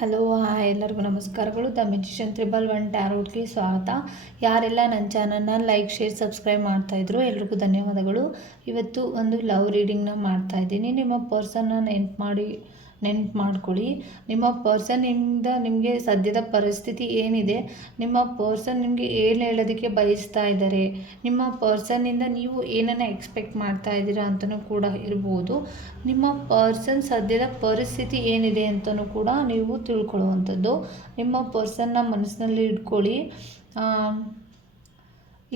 Hello, hi ಎಲ್ಲರಿಗೂ ನಮಸ್ಕಾರಗಳು. The magician triple one ಟ್ಯಾರೋಟ್ಗೆ ಸ್ವಾಗತ. ಯಾರೆಲ್ಲ ನನ್ನ ಚಾನಲ್ನ ಲೈಕ್, ಶೇರ್, ಸಬ್ಸ್ಕ್ರೈಬ್ ಮಾಡ್ತಾಯಿದ್ರು ಎಲ್ರಿಗೂ ಧನ್ಯವಾದಗಳು. ಇವತ್ತು ಒಂದು ಲವ್ ರೀಡಿಂಗ್ನ ಮಾಡ್ತಾಯಿದ್ದೀನಿ ನಿಮ್ಮ ಪರ್ಸನ್ನ ನೆನ್ಪು ಮಾಡಿ ನೆನ್ಪು ಮಾಡ್ಕೊಳ್ಳಿ. ನಿಮ್ಮ ಪರ್ಸನ್ನಿಂದ ನಿಮಗೆ ಸದ್ಯದ ಪರಿಸ್ಥಿತಿ ಏನಿದೆ, ನಿಮ್ಮ ಪರ್ಸನ್ ನಿಮಗೆ ಏನು ಹೇಳೋದಕ್ಕೆ ಬಯಸ್ತಾ ಇದ್ದಾರೆ, ನಿಮ್ಮ ಪರ್ಸನ್ನಿಂದ ನೀವು ಏನನ್ನು ಎಕ್ಸ್ಪೆಕ್ಟ್ ಮಾಡ್ತಾ ಇದ್ದೀರಾ ಅಂತಲೂ ಕೂಡ ಇರ್ಬೋದು. ನಿಮ್ಮ ಪರ್ಸನ್ ಸದ್ಯದ ಪರಿಸ್ಥಿತಿ ಏನಿದೆ ಅಂತಲೂ ಕೂಡ ನೀವು ತಿಳ್ಕೊಳ್ಳುವಂಥದ್ದು. ನಿಮ್ಮ ಪರ್ಸನ್ನ ಮನಸ್ಸಿನಲ್ಲಿ ಇಟ್ಕೊಳ್ಳಿ.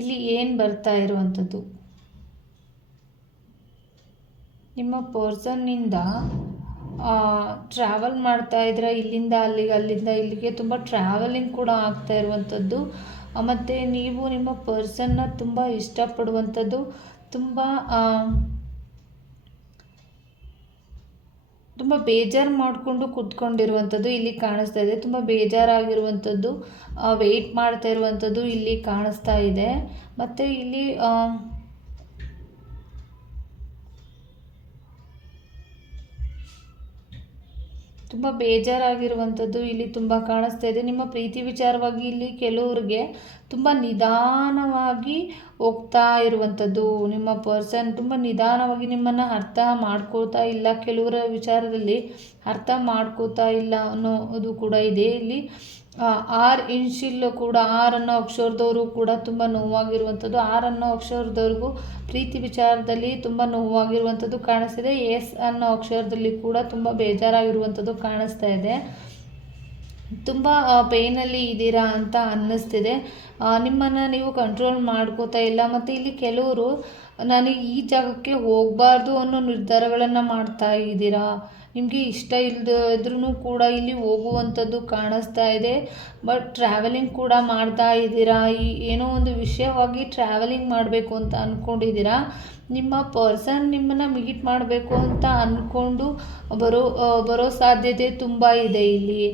ಇಲ್ಲಿ ಏನು ಬರ್ತಾ ಇರುವಂಥದ್ದು? ನಿಮ್ಮ ಪರ್ಸನ್ನಿಂದ ಟ್ರಾವೆಲ್ ಮಾಡ್ತಾ ಇದ್ರೆ ಇಲ್ಲಿಂದ ಅಲ್ಲಿಗೆ, ಅಲ್ಲಿಂದ ಇಲ್ಲಿಗೆ ತುಂಬ ಟ್ರಾವೆಲಿಂಗ್ ಕೂಡ ಆಗ್ತಾ ಇರುವಂಥದ್ದು. ಮತ್ತು ನೀವು ನಿಮ್ಮ ಪರ್ಸನ್ನ ತುಂಬ ಇಷ್ಟಪಡುವಂಥದ್ದು, ತುಂಬ ತುಂಬ ಬೇಜಾರು ಮಾಡಿಕೊಂಡು ಕುತ್ಕೊಂಡಿರುವಂಥದ್ದು ಇಲ್ಲಿ ಕಾಣಿಸ್ತಾ ಇದೆ. ತುಂಬ ಬೇಜಾರಾಗಿರುವಂಥದ್ದು ವೆಯ್ಟ್ ಮಾಡ್ತಾ ಇರುವಂಥದ್ದು ಇಲ್ಲಿ ಕಾಣಿಸ್ತಾ ಇದೆ. ಮತ್ತು ಇಲ್ಲಿ ತುಂಬ ಬೇಜಾರಾಗಿರುವಂಥದ್ದು ಇಲ್ಲಿ ತುಂಬ ಕಾಣಿಸ್ತಾ ಇದೆ. ನಿಮ್ಮ ಪ್ರೀತಿ ವಿಚಾರವಾಗಿ ಇಲ್ಲಿ ಕೆಲವ್ರಿಗೆ ತುಂಬ ನಿಧಾನವಾಗಿ ಹೋಗ್ತಾ ಇರುವಂಥದ್ದು. ನಿಮ್ಮ ಪರ್ಸನ್ ತುಂಬ ನಿಧಾನವಾಗಿ ನಿಮ್ಮನ್ನು ಅರ್ಥ ಮಾಡ್ಕೋತಾ ಇಲ್ಲ, ಕೆಲವರ ವಿಚಾರದಲ್ಲಿ ಅರ್ಥ ಮಾಡ್ಕೋತಾ ಇಲ್ಲ ಅನ್ನೋದು ಕೂಡ ಇದೆ ಇಲ್ಲಿ. ಆರ್ ಇನ್ಶಿಲ್ ಕೂಡ, ಆರ್ ಅನ್ನೋ ಅಕ್ಷರದವರು ಕೂಡ ತುಂಬ ನೋವಾಗಿರುವಂಥದ್ದು. ಆರ್ ಅನ್ನೋ ಅಕ್ಷರದವ್ರಿಗೂ ಪ್ರೀತಿ ವಿಚಾರದಲ್ಲಿ ತುಂಬ ನೋವಾಗಿರುವಂಥದ್ದು ಕಾಣಿಸ್ತಿದೆ. ಎಸ್ ಅನ್ನೋ ಅಕ್ಷರದಲ್ಲಿ ಕೂಡ ತುಂಬ ಬೇಜಾರಾಗಿರುವಂಥದ್ದು ಕಾಣಿಸ್ತಾ ಇದೆ. ತುಂಬ ಪೇಯ್ನಲ್ಲಿ ಇದ್ದೀರಾ ಅಂತ ಅನ್ನಿಸ್ತಿದೆ. ನಿಮ್ಮನ್ನು ನೀವು ಕಂಟ್ರೋಲ್ ಮಾಡ್ಕೋತಾ ಇಲ್ಲ. ಮತ್ತು ಇಲ್ಲಿ ಕೆಲವರು, ನನಗೆ ಈ ಜಾಗಕ್ಕೆ ಹೋಗಬಾರ್ದು ಅನ್ನೋ ನಿರ್ಧಾರಗಳನ್ನು ಮಾಡ್ತಾ ಇದ್ದೀರಾ? ನಿಮಗೆ ಇಷ್ಟ ಇಲ್ಲದಿದ್ರೂ ಕೂಡ ಇಲ್ಲಿ ಹೋಗುವಂಥದ್ದು ಕಾಣಿಸ್ತಾ ಇದೆ. ಬಟ್ ಟ್ರಾವೆಲಿಂಗ್ ಕೂಡ ಮಾಡ್ತಾ ಇದ್ದೀರಾ? ಈ ಏನೋ ಒಂದು ವಿಷಯವಾಗಿ ಟ್ರಾವೆಲಿಂಗ್ ಮಾಡಬೇಕು ಅಂತ ಅಂದ್ಕೊಂಡಿದ್ದೀರಾ ನಿಮ್ಮ ಪರ್ಸನ್ ನಿಮ್ಮನ್ನು ಮೀಟ್ ಮಾಡಬೇಕು ಅಂತ ಅಂದ್ಕೊಂಡು ಬರೋ ಬರೋ ಸಾಧ್ಯತೆ ತುಂಬ ಇದೆ ಇಲ್ಲಿ.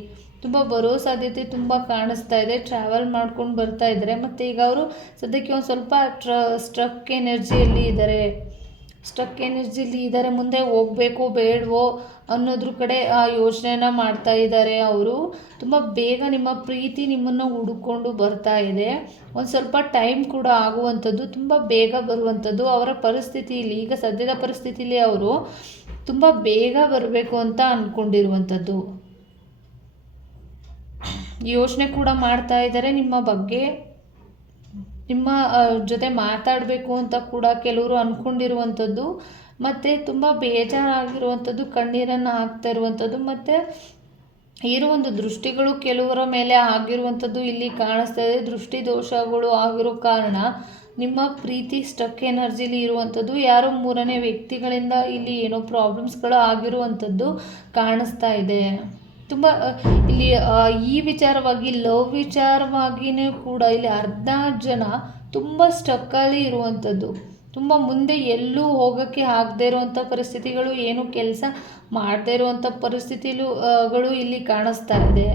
ತುಂಬ ಬರೋ ಸಾಧ್ಯತೆ ತುಂಬ ಕಾಣಿಸ್ತಾ ಇದೆ. ಟ್ರಾವೆಲ್ ಮಾಡ್ಕೊಂಡು ಬರ್ತಾ ಇದ್ದಾರೆ. ಮತ್ತು ಈಗ ಅವರು ಸದ್ಯಕ್ಕೆ ಒಂದು ಸ್ವಲ್ಪ ಟ್ರ ಸ್ಟ್ರಕ್ ಎನರ್ಜಿಯಲ್ಲಿ ಇದ್ದಾರೆ. ಸ್ಟ್ರಕ್ ಎನರ್ಜಿಲಿ ಇದ್ದಾರೆ ಮುಂದೆ ಹೋಗ್ಬೇಕು, ಬೇಡವೋ ಅನ್ನೋದ್ರ ಕಡೆ ಆ ಯೋಚನೆನ ಮಾಡ್ತಾ ಇದ್ದಾರೆ ಅವರು. ತುಂಬ ಬೇಗ ನಿಮ್ಮ ಪ್ರೀತಿ ನಿಮ್ಮನ್ನು ಹುಡುಕೊಂಡು ಬರ್ತಾ ಇದೆ. ಒಂದು ಸ್ವಲ್ಪ ಟೈಮ್ ಕೂಡ ಆಗುವಂಥದ್ದು, ತುಂಬ ಬೇಗ ಬರುವಂಥದ್ದು. ಅವರ ಪರಿಸ್ಥಿತಿಯಲ್ಲಿ ಈಗ ಸದ್ಯದ ಪರಿಸ್ಥಿತಿಲಿ ಅವರು ತುಂಬ ಬೇಗ ಬರಬೇಕು ಅಂತ ಅಂದ್ಕೊಂಡಿರುವಂಥದ್ದು ಯೋಚನೆ ಕೂಡ ಮಾಡ್ತಾ ಇದ್ದಾರೆ ನಿಮ್ಮ ಬಗ್ಗೆ. ನಿಮ್ಮ ಜೊತೆ ಮಾತಾಡಬೇಕು ಅಂತ ಕೂಡ ಕೆಲವರು ಅಂದ್ಕೊಂಡಿರುವಂಥದ್ದು ಮತ್ತು ತುಂಬ ಬೇಜಾರಾಗಿರುವಂಥದ್ದು, ಕಣ್ಣೀರನ್ನು ಹಾಕ್ತಾ ಇರುವಂಥದ್ದು, ಮತ್ತು ಇರೋ ಒಂದು ದೃಷ್ಟಿಗಳು ಕೆಲವರ ಮೇಲೆ ಆಗಿರುವಂಥದ್ದು ಇಲ್ಲಿ ಕಾಣಿಸ್ತಾ ಇದೆ. ದೃಷ್ಟಿ ದೋಷಗಳು ಆಗಿರೋ ಕಾರಣ ನಿಮ್ಮ ಪ್ರೀತಿ ಸ್ಟಕ್ ಎನರ್ಜಿಲಿ ಇರುವಂಥದ್ದು, ಯಾರೋ ಮೂರನೇ ವ್ಯಕ್ತಿಗಳಿಂದ ಇಲ್ಲಿ ಏನೋ ಪ್ರಾಬ್ಲಮ್ಸ್ಗಳು ಆಗಿರುವಂಥದ್ದು ಕಾಣಿಸ್ತಾ ಇದೆ. ತುಂಬ ಇಲ್ಲಿ ಈ ವಿಚಾರವಾಗಿ, ಲವ್ ವಿಚಾರವಾಗಿಯೇ ಕೂಡ ಇಲ್ಲಿ ಅರ್ಧ ಜನ ತುಂಬ ಸ್ಟಕ್ಕಲ್ಲಿ ಇರುವಂಥದ್ದು. ತುಂಬ ಮುಂದೆ ಎಲ್ಲೂ ಹೋಗೋಕ್ಕೆ ಆಗದೇ ಇರುವಂಥ ಪರಿಸ್ಥಿತಿಗಳು, ಏನು ಕೆಲಸ ಮಾಡದೇ ಇರುವಂಥ ಪರಿಸ್ಥಿತಿಲೂ ಗಳು ಇಲ್ಲಿ ಕಾಣಿಸ್ತಾ ಇದೆ.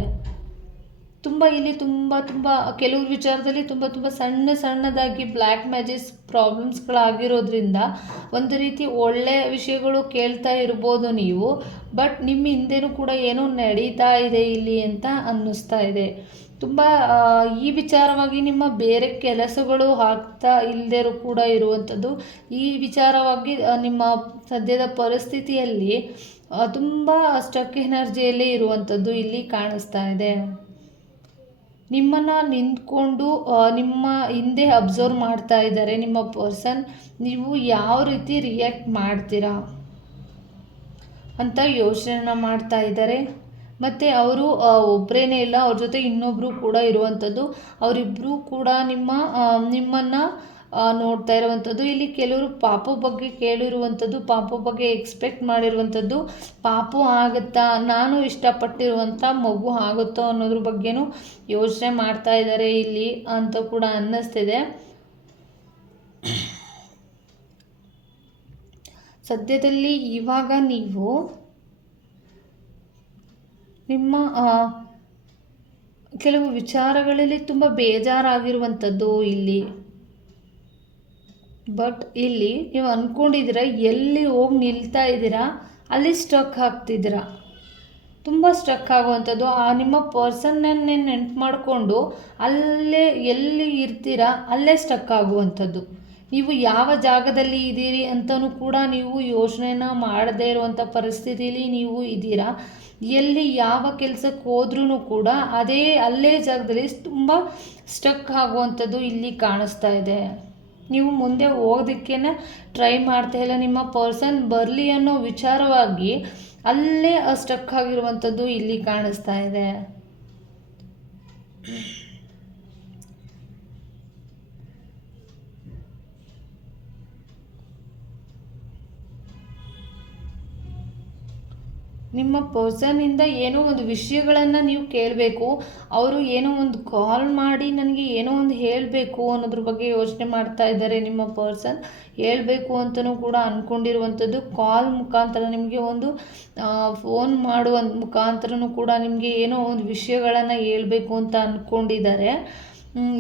ತುಂಬ ಇಲ್ಲಿ ತುಂಬ ತುಂಬ ಕೆಲವು ವಿಚಾರದಲ್ಲಿ ತುಂಬ ತುಂಬ ಸಣ್ಣ ಸಣ್ಣದಾಗಿ ಬ್ಲ್ಯಾಕ್ ಮ್ಯಾಜಿಸ್ ಪ್ರಾಬ್ಲಮ್ಸ್ಗಳಾಗಿರೋದ್ರಿಂದ ಒಂದು ರೀತಿ ಒಳ್ಳೆ ವಿಷಯಗಳು ಕೇಳ್ತಾ ಇರ್ಬೋದು ನೀವು ಬಟ್ ನಿಮ್ಮ ಹಿಂದೆನೂ ಕೂಡ ಏನೋ ನಡೀತಾ ಇದೆ ಇಲ್ಲಿ ಅಂತ ಅನ್ನಿಸ್ತಾ ಇದೆ. ತುಂಬ ಈ ವಿಚಾರವಾಗಿ ನಿಮ್ಮ ಬೇರೆ ಕೆಲಸಗಳು ಆಗ್ತಾ ಇಲ್ಲದೇ ಕೂಡ ಇರುವಂಥದ್ದು, ಈ ವಿಚಾರವಾಗಿ ನಿಮ್ಮ ಸದ್ಯದ ಪರಿಸ್ಥಿತಿಯಲ್ಲಿ ತುಂಬ ಸ್ಟಕ್ ಎನರ್ಜಿಯಲ್ಲೇ ಇರುವಂಥದ್ದು ಇಲ್ಲಿ ಕಾಣಿಸ್ತಾ ಇದೆ. ನಿಮ್ಮನ್ನು ನಿಂತ್ಕೊಂಡು ನಿಮ್ಮ ಹಿಂದೆ ಅಬ್ಸರ್ವ್ ಮಾಡ್ತಾ ಇದ್ದಾರೆ ನಿಮ್ಮ ಪರ್ಸನ್ ನೀವು ಯಾವ ರೀತಿ ರಿಯಾಕ್ಟ್ ಮಾಡ್ತೀರಾ ಅಂತ ಯೋಚನೆ ಮಾಡ್ತಾ ಇದ್ದಾರೆ. ಮತ್ತು ಅವರು ಒಬ್ಬರೇನೇ ಇಲ್ಲ, ಅವ್ರ ಜೊತೆ ಇನ್ನೊಬ್ಬರು ಕೂಡ ಇರುವಂಥದ್ದು ಅವರಿಬ್ಬರೂ ಕೂಡ ನಿಮ್ಮ ನಿಮ್ಮನ್ನು ನೋಡ್ತಾ ಇರುವಂಥದ್ದು. ಇಲ್ಲಿ ಕೆಲವರು ಪಾಪು ಬಗ್ಗೆ ಕೇಳಿರುವಂಥದ್ದು, ಪಾಪು ಬಗ್ಗೆ ಎಕ್ಸ್ಪೆಕ್ಟ್ ಮಾಡಿರುವಂಥದ್ದು. ಪಾಪು ಆಗುತ್ತಾ, ನಾನು ಇಷ್ಟಪಟ್ಟಿರುವಂಥ ಮಗು ಆಗುತ್ತೋ ಅನ್ನೋದ್ರ ಬಗ್ಗೆನೂ ಯೋಚನೆ ಮಾಡ್ತಾ ಇದ್ದಾರೆ ಇಲ್ಲಿ ಅಂತ ಕೂಡ ಅನ್ನಿಸ್ತಿದೆ. ಸದ್ಯದಲ್ಲಿ ಇವಾಗ ನೀವು ನಿಮ್ಮ ಕೆಲವು ವಿಚಾರಗಳಲ್ಲಿ ತುಂಬ ಬೇಜಾರಾಗಿರುವಂಥದ್ದು ಇಲ್ಲಿ. ಬಟ್ ಇಲ್ಲಿ ನೀವು ಅಂದ್ಕೊಂಡಿದ್ದೀರ ಎಲ್ಲಿ ಹೋಗಿ ನಿಲ್ತಾ ಇದ್ದೀರಾ, ಅಲ್ಲಿ ಸ್ಟಕ್ ಆಗ್ತಿದ್ದೀರಾ? ತುಂಬ ಸ್ಟಕ್ ಆಗುವಂಥದ್ದು. ಆ ನಿಮ್ಮ ಪರ್ಸನ್ನನ್ನೇ ನೆನ್ಪು ಮಾಡಿಕೊಂಡು ಅಲ್ಲೇ ಎಲ್ಲಿ ಇರ್ತೀರಾ, ಅಲ್ಲೇ ಸ್ಟಕ್ ಆಗುವಂಥದ್ದು. ನೀವು ಯಾವ ಜಾಗದಲ್ಲಿ ಇದ್ದೀರಿ ಅಂತಲೂ ಕೂಡ ನೀವು ಯೋಚನೆನ ಮಾಡದೇ ಇರುವಂಥ ಪರಿಸ್ಥಿತಿಲಿ ನೀವು ಇದ್ದೀರಾ? ಎಲ್ಲಿ ಯಾವ ಕೆಲಸಕ್ಕೆ ಹೋದ್ರೂ ಕೂಡ ಅದೇ ಅಲ್ಲೇ ಜಾಗದಲ್ಲಿ ತುಂಬ ಸ್ಟಕ್ ಆಗುವಂಥದ್ದು ಇಲ್ಲಿ ಕಾಣಿಸ್ತಾ ಇದೆ. ನೀವು ಮುಂದೆ ಹೋಗೋದಕ್ಕೇ ಟ್ರೈ ಮಾಡ್ತಾ ಇಲ್ಲ. ನಿಮ್ಮ ಪರ್ಸನ್ ಬರಲಿ ಅನ್ನೋ ವಿಚಾರವಾಗಿ ಅಲ್ಲೇ ಸ್ಟಕ್ ಆಗಿರುವಂಥದ್ದು ಇಲ್ಲಿ ಕಾಣಿಸ್ತಾ ಇದೆ. ನಿಮ್ಮ ಪರ್ಸನ್ನಿಂದ ಏನೋ ಒಂದು ವಿಷಯಗಳನ್ನು ನೀವು ಕೇಳಬೇಕು, ಅವರು ಏನೋ ಒಂದು ಕಾಲ್ ಮಾಡಿ ನನಗೆ ಏನೋ ಒಂದು ಹೇಳಬೇಕು ಅನ್ನೋದ್ರ ಬಗ್ಗೆ ಯೋಚನೆ ಮಾಡ್ತಾ ಇದ್ದಾರೆ ನಿಮ್ಮ ಪರ್ಸನ್ ಹೇಳಬೇಕು ಅಂತಲೂ ಕೂಡ ಅಂದ್ಕೊಂಡಿರುವಂಥದ್ದು ಕಾಲ್ ಮುಖಾಂತರ ನಿಮಗೆ ಒಂದು ಫೋನ್ ಮಾಡುವ ಮುಖಾಂತರನೂ ಕೂಡ ನಿಮಗೆ ಏನೋ ಒಂದು ವಿಷಯಗಳನ್ನು ಹೇಳಬೇಕು ಅಂತ ಅಂದ್ಕೊಂಡಿದ್ದಾರೆ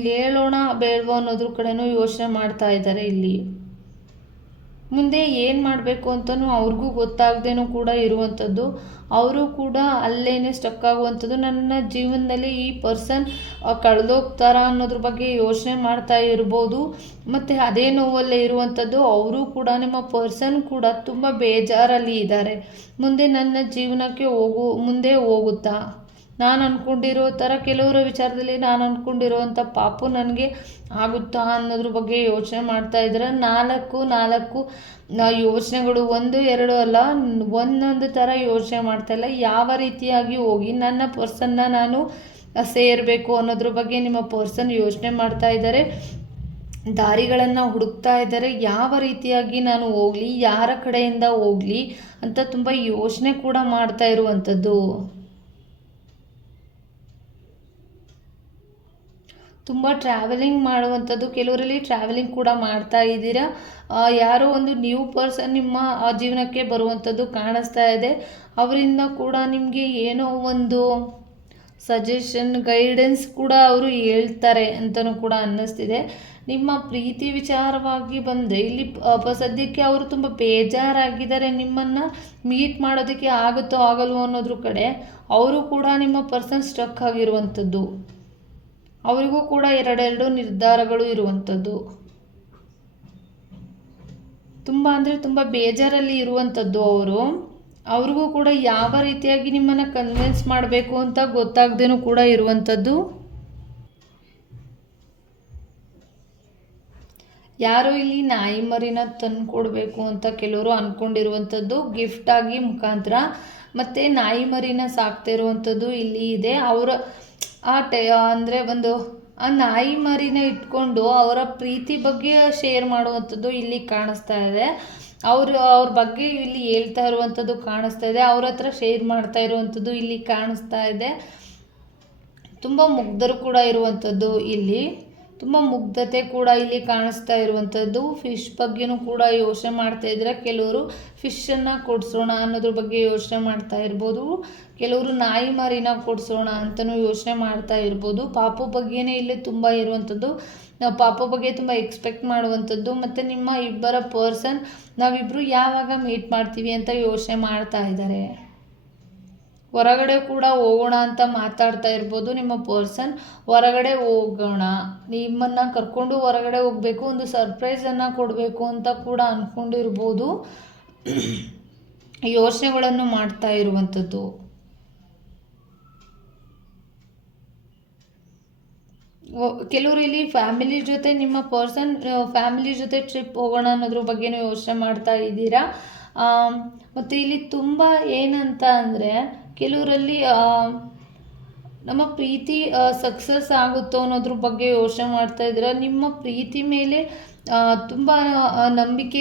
ಹೇಳೋಣ, ಬೇಡವೋ ಅನ್ನೋದ್ರ ಕಡೆನೂ ಯೋಚನೆ ಮಾಡ್ತಾ ಇದ್ದಾರೆ ಇಲ್ಲಿ. ಮುಂದೆ ಏನು ಮಾಡಬೇಕು ಅಂತಲೂ ಅವ್ರಿಗೂ ಗೊತ್ತಾಗ್ದೇನೂ ಕೂಡ ಇರುವಂಥದ್ದು. ಅವರು ಕೂಡ ಅಲ್ಲೇ ಸ್ಟಕ್ ಆಗುವಂಥದ್ದು. ನನ್ನ ಜೀವನದಲ್ಲಿ ಈ ಪರ್ಸನ್ ಕಳೆದೋಗ್ತಾರ ಅನ್ನೋದ್ರ ಬಗ್ಗೆ ಯೋಚನೆ ಮಾಡ್ತಾ ಇರ್ಬೋದು. ಮತ್ತು ಅದೇ ನೋವಲ್ಲೇ ಇರುವಂಥದ್ದು. ಅವರು ಕೂಡ, ನಿಮ್ಮ ಪರ್ಸನ್ ಕೂಡ ತುಂಬ ಬೇಜಾರಲ್ಲಿ ಇದ್ದಾರೆ. ಮುಂದೆ ನನ್ನ ಜೀವನಕ್ಕೆ ಹೋಗು, ಮುಂದೆ ಹೋಗುತ್ತಾ? ನಾನು ಅಂದ್ಕೊಂಡಿರೋ ಥರ ಕೆಲವರ ವಿಚಾರದಲ್ಲಿ ನಾನು ಅಂದ್ಕೊಂಡಿರೋವಂಥ ಪಾಪು ನನಗೆ ಆಗುತ್ತಾ ಅನ್ನೋದ್ರ ಬಗ್ಗೆ ಯೋಚನೆ ಮಾಡ್ತಾ ಇದ್ರೆ. ನಾಲ್ಕು ನಾಲ್ಕು ಯೋಚನೆಗಳು ಒಂದು, ಎರಡು ಅಲ್ಲ, ಒಂದೊಂದು ಥರ ಯೋಚನೆ ಮಾಡ್ತಾ ಇಲ್ಲ. ಯಾವ ರೀತಿಯಾಗಿ ಹೋಗಿ ನನ್ನ ಪರ್ಸನ್ನ ನಾನು ಸೇರಬೇಕು ಅನ್ನೋದ್ರ ಬಗ್ಗೆ ನಿಮ್ಮ ಪರ್ಸನ್ ಯೋಚನೆ ಮಾಡ್ತಾ ಇದ್ದಾರೆ. ದಾರಿಗಳನ್ನು ಹುಡುಕ್ತಾ ಇದ್ದಾರೆ. ಯಾವ ರೀತಿಯಾಗಿ ನಾನು ಹೋಗಲಿ, ಯಾರ ಕಡೆಯಿಂದ ಹೋಗಲಿ ಅಂತ ತುಂಬ ಯೋಚನೆ ಕೂಡ ಮಾಡ್ತಾ ಇರುವಂಥದ್ದು ತುಂಬ ಟ್ರಾವೆಲಿಂಗ್ ಮಾಡುವಂಥದ್ದು. ಕೆಲವರಲ್ಲಿ ಟ್ರಾವೆಲಿಂಗ್ ಕೂಡ ಮಾಡ್ತಾ ಇದ್ದೀರಾ? ಯಾರೋ ಒಂದು ನ್ಯೂ ಪರ್ಸನ್ ನಿಮ್ಮ ಜೀವನಕ್ಕೆ ಬರುವಂಥದ್ದು ಕಾಣಿಸ್ತಾ ಇದೆ. ಅವರಿಂದ ಕೂಡ ನಿಮಗೆ ಏನೋ ಒಂದು ಸಜೆಷನ್ ಗೈಡೆನ್ಸ್ ಕೂಡ ಅವರು ಹೇಳ್ತಾರೆ ಅಂತಲೂ ಕೂಡ ಅನ್ನಿಸ್ತಿದೆ. ನಿಮ್ಮ ಪ್ರೀತಿ ವಿಚಾರವಾಗಿ ಬಂದರೆ, ಇಲ್ಲಿ ಸದ್ಯಕ್ಕೆ ಅವರು ತುಂಬ ಬೇಜಾರಾಗಿದ್ದಾರೆ ನಿಮ್ಮನ್ನು. ಮೀಟ್ ಮಾಡೋದಕ್ಕೆ ಆಗುತ್ತೋ ಆಗಲ್ವೋ ಅನ್ನೋದ್ರ ಕಡೆ, ಅವರು ಕೂಡ ನಿಮ್ಮ ಪರ್ಸನ್ ಸ್ಟ್ರಕ್ ಆಗಿರುವಂಥದ್ದು. ಅವರಿಗೂ ಕೂಡ ಎರಡೆರಡು ನಿರ್ಧಾರಗಳು ಇರುವಂಥದ್ದು. ತುಂಬ ಅಂದರೆ ತುಂಬ ಬೇಜಾರಲ್ಲಿ ಇರುವಂಥದ್ದು ಅವರು. ಅವ್ರಿಗೂ ಕೂಡ ಯಾವ ರೀತಿಯಾಗಿ ನಿಮ್ಮನ್ನು ಕನ್ವಿನ್ಸ್ ಮಾಡಬೇಕು ಅಂತ ಗೊತ್ತಾಗ್ದೇನೂ ಕೂಡ ಇರುವಂಥದ್ದು. ಯಾರು ಇಲ್ಲಿ ನಾಯಿ ಮರಿನ ತಂದು ಕೊಡಬೇಕು ಅಂತ ಕೆಲವರು ಅಂದ್ಕೊಂಡಿರುವಂಥದ್ದು ಗಿಫ್ಟಾಗಿ ಮುಖಾಂತರ. ಮತ್ತು ನಾಯಿ ಮರಿನ ಸಾಕ್ತಾ ಇರುವಂಥದ್ದು ಇಲ್ಲಿ ಇದೆ. ಅವರ ಆ ಟೆ, ಅಂದರೆ ಒಂದು ಆ ನಾಯಿ ಮರಿನ ಇಟ್ಕೊಂಡು ಅವರ ಪ್ರೀತಿ ಬಗ್ಗೆ ಶೇರ್ ಮಾಡುವಂಥದ್ದು ಇಲ್ಲಿ ಕಾಣಿಸ್ತಾ ಇದೆ. ಅವರು, ಅವ್ರ ಬಗ್ಗೆ ಇಲ್ಲಿ ಹೇಳ್ತಾ ಇರುವಂಥದ್ದು ಕಾಣಿಸ್ತಾ ಇದೆ. ಅವ್ರ ಹತ್ರ ಶೇರ್ ಮಾಡ್ತಾ ಇರುವಂಥದ್ದು ಇಲ್ಲಿ ಕಾಣಿಸ್ತಾ ಇದೆ. ತುಂಬ ಮುಗ್ಧರು ಕೂಡ ಇರುವಂಥದ್ದು ಇಲ್ಲಿ. ತುಂಬ ಮುಗ್ಧತೆ ಕೂಡ ಇಲ್ಲಿ ಕಾಣಿಸ್ತಾ ಇರುವಂಥದ್ದು ಫಿಶ್ ಬಗ್ಗೆನೂ ಕೂಡ ಯೋಚನೆ ಮಾಡ್ತಾ ಇದ್ರೆ ಕೆಲವರು ಫಿಶನ್ನು ಕೊಡಿಸೋಣ ಅನ್ನೋದ್ರ ಬಗ್ಗೆ ಯೋಚನೆ ಮಾಡ್ತಾ ಇರ್ಬೋದು. ಕೆಲವರು ನಾಯಿ ಮರಿನ ಕೊಡಿಸೋಣ ಅಂತಲೂ ಯೋಚನೆ ಮಾಡ್ತಾ ಇರ್ಬೋದು. ಪಾಪು ಬಗ್ಗೆನೇ ಇಲ್ಲಿ ತುಂಬ ಇರುವಂಥದ್ದು ನಾವು ಪಾಪ ಬಗ್ಗೆ ತುಂಬ ಎಕ್ಸ್ಪೆಕ್ಟ್ ಮಾಡುವಂಥದ್ದು ಮತ್ತು ನಿಮ್ಮ ಇಬ್ಬರ ಪರ್ಸನ್ ನಾವಿಬ್ಬರು ಯಾವಾಗ ಮೀಟ್ ಮಾಡ್ತೀವಿ ಅಂತ ಯೋಚನೆ ಮಾಡ್ತಾ ಇದ್ದಾರೆ. ಹೊರಗಡೆ ಕೂಡ ಹೋಗೋಣ ಅಂತ ಮಾತಾಡ್ತಾ ಇರ್ಬೋದು ನಿಮ್ಮ ಪರ್ಸನ್. ಹೊರಗಡೆ ಹೋಗೋಣ. ನಿಮ್ಮನ್ನು ಕರ್ಕೊಂಡು ಹೊರಗಡೆ ಹೋಗಬೇಕು, ಒಂದು ಸರ್ಪ್ರೈಸನ್ನು ಕೊಡಬೇಕು ಅಂತ ಕೂಡ ಅಂದ್ಕೊಂಡಿರ್ಬೋದು ಯೋಚನೆಗಳನ್ನು ಮಾಡ್ತಾ ಇರುವಂಥದ್ದು. ಕೆಲವರು ಇಲ್ಲಿ ಫ್ಯಾಮಿಲಿ ಜೊತೆ, ನಿಮ್ಮ ಪರ್ಸನ್ ಫ್ಯಾಮಿಲಿ ಜೊತೆ ಟ್ರಿಪ್ ಹೋಗೋಣ ಅನ್ನೋದ್ರ ಬಗ್ಗೆನೂ ಯೋಚನೆ ಮಾಡ್ತಾ ಇದ್ದೀರಾ? ಮತ್ತು ಇಲ್ಲಿ ತುಂಬ ಏನಂತ ಅಂದರೆ ಕೆಲವರಲ್ಲಿ ನಮ್ಮ ಪ್ರೀತಿ ಸಕ್ಸಸ್ ಆಗುತ್ತೋ ಅನ್ನೋದ್ರ ಬಗ್ಗೆ ಯೋಚನೆ ಮಾಡ್ತಾ ಇದ್ದೀರಾ? ನಿಮ್ಮ ಪ್ರೀತಿ ಮೇಲೆ ತುಂಬ ನಂಬಿಕೆ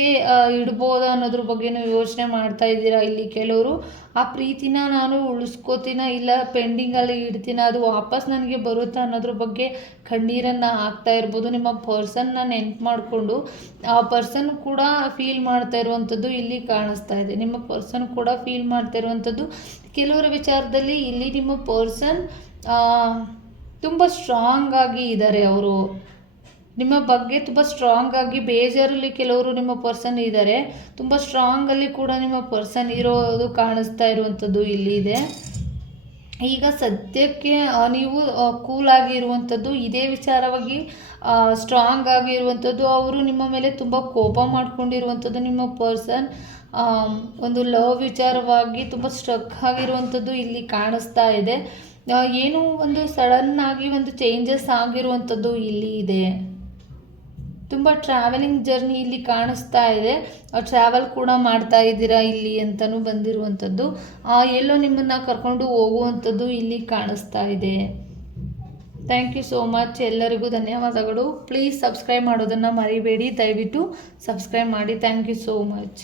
ಇಡ್ಬೋದು ಅನ್ನೋದ್ರ ಬಗ್ಗೆನೂ ಯೋಚನೆ ಮಾಡ್ತಾ ಇದ್ದೀರಾ? ಇಲ್ಲಿ ಕೆಲವರು, ಆ ಪ್ರೀತಿನ ನಾನು ಉಳಿಸ್ಕೋತೀನ ಇಲ್ಲ ಪೆಂಡಿಂಗಲ್ಲಿ ಇಡ್ತೀನ? ಅದು ವಾಪಸ್ ನನಗೆ ಬರುತ್ತಾ ಅನ್ನೋದ್ರ ಬಗ್ಗೆ ಕಣ್ಣೀರನ್ನು ಹಾಕ್ತಾ ಇರ್ಬೋದು. ನಿಮ್ಮ ಪರ್ಸನ್ನ ನೆನ್ಪು ಮಾಡಿಕೊಂಡು, ಆ ಪರ್ಸನ್ ಕೂಡ ಫೀಲ್ ಮಾಡ್ತಾ ಇರುವಂಥದ್ದು ಇಲ್ಲಿ ಕಾಣಿಸ್ತಾ ಇದೆ. ನಿಮ್ಮ ಪರ್ಸನ್ ಕೂಡ ಫೀಲ್ ಮಾಡ್ತಾ ಇರುವಂಥದ್ದು. ಕೆಲವರ ವಿಚಾರದಲ್ಲಿ ಇಲ್ಲಿ ನಿಮ್ಮ ಪರ್ಸನ್ ತುಂಬ ಸ್ಟ್ರಾಂಗ್ ಆಗಿ ಇದ್ದಾರೆ ಅವರು. ನಿಮ್ಮ ಬಗ್ಗೆ ತುಂಬ ಸ್ಟ್ರಾಂಗ್ ಆಗಿ ಬೇಜಾರಲ್ಲಿ ಕೆಲವರು ನಿಮ್ಮ ಪರ್ಸನ್ ಇದ್ದಾರೆ ತುಂಬ ಸ್ಟ್ರಾಂಗಲ್ಲಿ ಕೂಡ ನಿಮ್ಮ ಪರ್ಸನ್ ಇರೋದು ಕಾಣಿಸ್ತಾ ಇರುವಂಥದ್ದು ಇಲ್ಲಿ ಇದೆ. ಈಗ ಸದ್ಯಕ್ಕೆ ನೀವು ಕೂಲ್ ಆಗಿರುವಂಥದ್ದು ಇದೇ ವಿಚಾರವಾಗಿ ಸ್ಟ್ರಾಂಗ್ ಆಗಿರುವಂಥದ್ದು ಅವರು ನಿಮ್ಮ ಮೇಲೆ ತುಂಬ ಕೋಪ ಮಾಡಿಕೊಂಡಿರುವಂಥದ್ದು ನಿಮ್ಮ ಪರ್ಸನ್ ಒಂದು ಲವ್ ವಿಚಾರವಾಗಿ ತುಂಬ ಸ್ಟ್ರಕ್ ಆಗಿರುವಂಥದ್ದು ಇಲ್ಲಿ ಕಾಣಿಸ್ತಾ ಇದೆ. ಏನೋ ಒಂದು ಸಡನ್ ಆಗಿ ಒಂದು ಚೇಂಜಸ್ ಆಗಿರುವಂಥದ್ದು ಇಲ್ಲಿ ಇದೆ. ತುಂಬ ಟ್ರಾವೆಲಿಂಗ್ ಜರ್ನಿ ಇಲ್ಲಿ ಕಾಣಿಸ್ತಾ ಇದೆ. ಟ್ರಾವೆಲ್ ಕೂಡ ಮಾಡ್ತಾ ಇದ್ದೀರಾ ಇಲ್ಲಿ ಅಂತಲೂ ಬಂದಿರುವಂಥದ್ದು. ಎಲ್ಲೋ ನಿಮ್ಮನ್ನು ಕರ್ಕೊಂಡು ಹೋಗುವಂಥದ್ದು ಇಲ್ಲಿ ಕಾಣಿಸ್ತಾ ಇದೆ. ಥ್ಯಾಂಕ್ ಯು ಸೋ ಮಚ್ ಎಲ್ಲರಿಗೂ ಧನ್ಯವಾದಗಳು. ಪ್ಲೀಸ್ ಸಬ್ಸ್ಕ್ರೈಬ್ ಮಾಡೋದನ್ನು ಮರಿಬೇಡಿ. ದಯವಿಟ್ಟು ಸಬ್ಸ್ಕ್ರೈಬ್ ಮಾಡಿ. Thank you so much